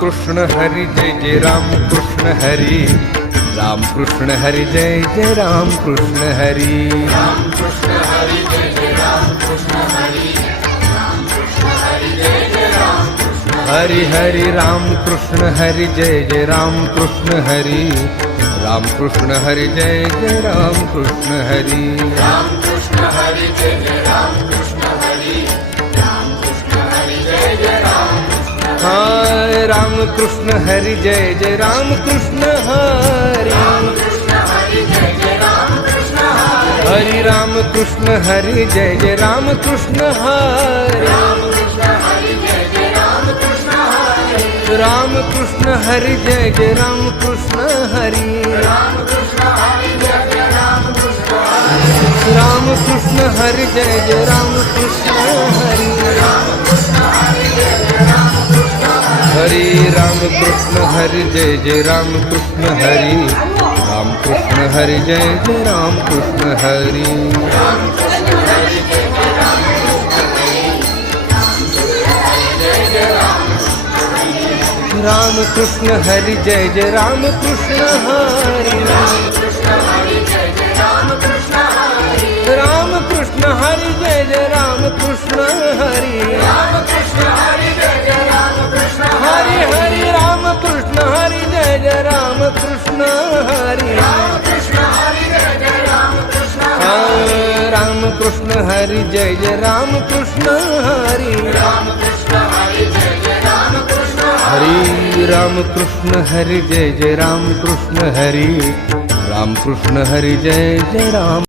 Krishna Hari जय जय Ram Krishna Hari, Ram Krishna Hari जय जय Ram Krishna Hari, Ram Krishna Hari जय जय Ram Krishna Hari, Ram Krishna Hari जय जय Ram Krishna Hari Hari Ram Krishna Hari जय जय Ram Krishna Hari, Ram Krishna Hari जय जय Ram Krishna Hari, Ram Krishna Hari जय जय Ram Krishna Hari, Ram Krishna Hari जय जय Ram Krishna हाय Ram Krishna Hari जय जय Ram Krishna Hari, Ram Krishna Hari जय जय Ram Krishna Hari, Hari Ram Krishna Hari जय जय Ram Krishna Hari, Ram Krishna Hari जय जय Ram Krishna Hari, Ram Krishna Hari जय जय Ram Krishna Hari, Ram Krishna Hari जय जय Ram Krishna Hari, Ram Krishna Hari जय जय Ram Krishna Hari, Ram Krishna Hari जय जय Ram Krishna Hari, Hari Ram Krishna Hari जय जय Ram Krishna Hari, Ram Krishna Hari जय जय Ram Krishna Hari, Ram Krishna Hari जय जय Ram Krishna Hari, Ram Krishna Hari जय जय Ram Krishna Hari, Ram Krishna Hari जय जय Ram Krishna Hari, Ram Krishna Hari जय जय Ram Krishna Hari, Ram Krishna Hari जय जय Ram Krishna Hari, Ram Krishna Hari जय जय Ram Krishna Hari Hari, Hari Ram Krishna Hari जय जय Ram Krishna Hari, Ram Krishna Hari जय जय Ram Krishna Hari, Ram Krishna Hari जय जय Ram Krishna Hari, Ram Krishna Hari जय जय Ram Krishna Hari Ram Krishna Hari जय जय Ram Krishna Hari, Ram Krishna Hari जय जय Ram